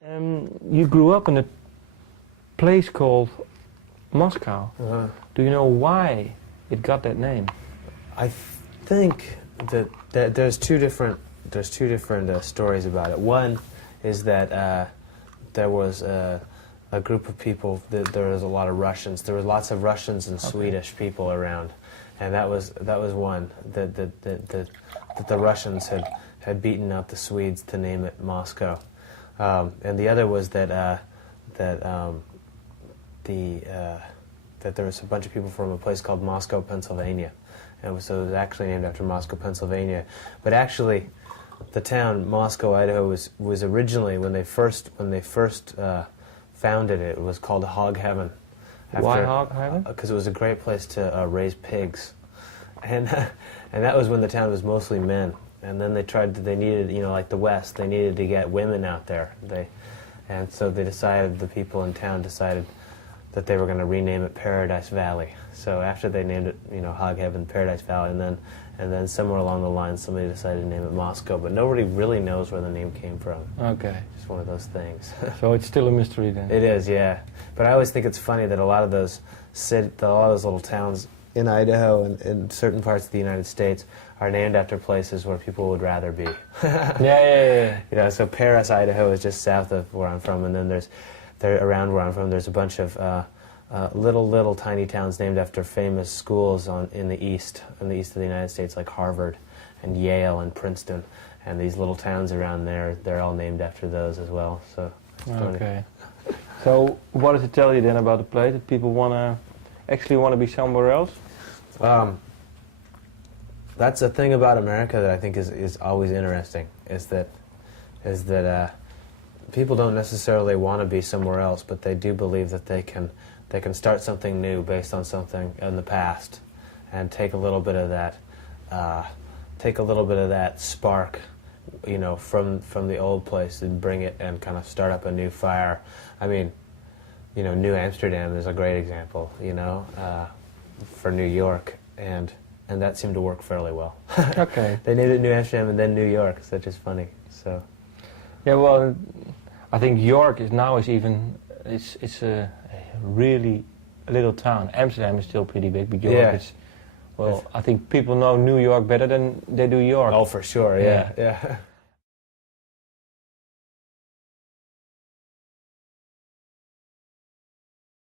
You grew up in a place called Moscow. Do you know why it got that name? I think that there's two different stories about it. One is that there was a group of people. There was a lot of Russians. There were lots of Russians and Swedish people around, and that was one that the Russians had beaten out the Swedes to name it Moscow, and the other was that there was a bunch of people from a place called Moscow, Pennsylvania, and so it was actually named after Moscow, Pennsylvania. But actually, the town Moscow, Idaho, was originally when they first founded it. It was called Hog Heaven. Why Hog Heaven? Because it was a great place to raise pigs, and that was when the town was mostly men. And then they needed, like the West, they needed to get women out there. And so the people in town decided that they were going to rename it Paradise Valley. So after they named it, Hog Heaven, Paradise Valley, and then somewhere along the line somebody decided to name it Moscow, but nobody really knows where the name came from. Okay. Just one of those things. So it's still a mystery then? It is, yeah. But I always think it's funny that a lot of those little towns in Idaho and in certain parts of the United States are named after places where people would rather be. Yeah. So Paris, Idaho is just south of where I'm from, and then around where I'm from, there's a bunch of little tiny towns named after famous schools in the east of the United States, like Harvard and Yale and Princeton, and these little towns around there, they're all named after those as well. So. Okay. So what does it tell you then about the place? That people actually want to be somewhere else? That's the thing about America that I think is always interesting, is that people don't necessarily want to be somewhere else, but they do believe that they can start something new based on something in the past, and take a little bit of that spark, from the old place, and bring it and kind of start up a new fire. I mean, New Amsterdam is a great example, for New York, and that seemed to work fairly well. Okay. They named it New Amsterdam and then New York, so it's just funny. So. Yeah, well, I think York is even it's a really little town. Amsterdam is still pretty big, but York is. Well, I think people know New York better than they do York. Oh, for sure. Yeah.